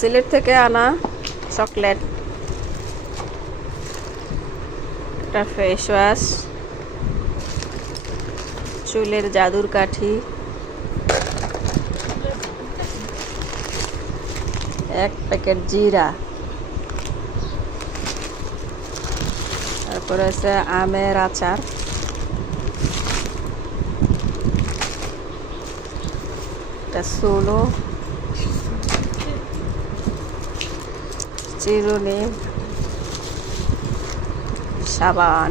সিলেট থেকে আনা চকলেট, একটা ফেস ওয়াশ, চুলের জাদুর কাঠি, এক প্যাকেট জিরা, তারপরে আছে আমের আচার, একটা সোলো, চিরুনি, সাবান,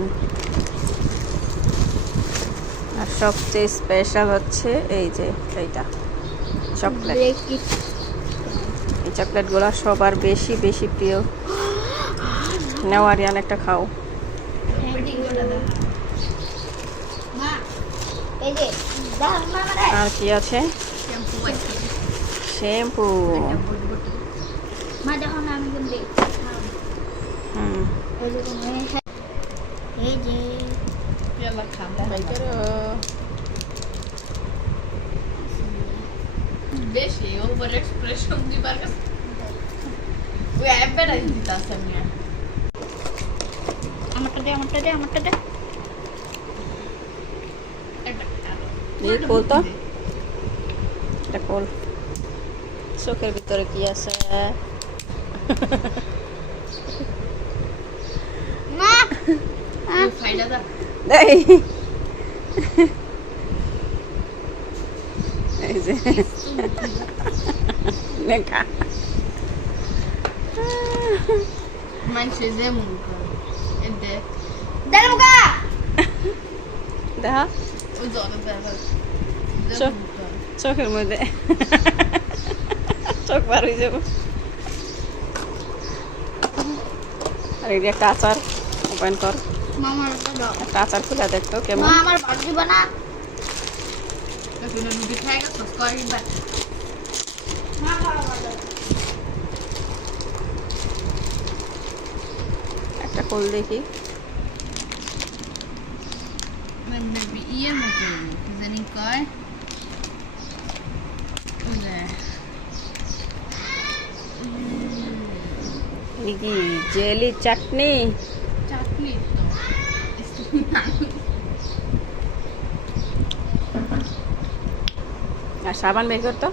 আর সবচেয়ে স্পেশাল হচ্ছে এই যে এইটা চকলেট। এই চকলেটগুলো সবার বেশি বেশি প্রিয়। নেওয়ারিয়ান একটা খাও। আর কি আছে? শ্যাম্পু। বেশি ওভার এক্সপ্রেশন দিবার কাছে ওই অ্যাডভার্টাইজ দিতাছে আমি আমারটা দে এই খোল তো, এটা খোল। চোখের ভিতরে কি আছে? ফাইডা দা এই এই যে নেকা মানুষে যেমন করে এতে দেখা ওই জল চোখের মধ্যে চোখ বার হয়ে যাব। আর এই যে একটা আচার ওপেন কর, মামার একটা আচার খুলে দেখতো কেমন। মা আমার বাড়ি বানা তুমি রুটি খাই গেছো করি বা একটা খোল দেখি। মানে ইয়ে মতো কি জানি কয় কি জেলি চাটনি? চাটনি তো আর সাবান বের করতো।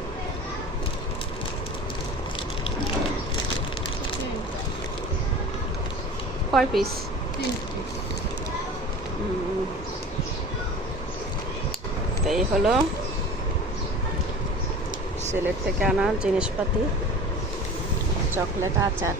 কয় পিস? এই হলো সিলেট থেকে আনা জিনিসপাতি, চকলেট, আচার।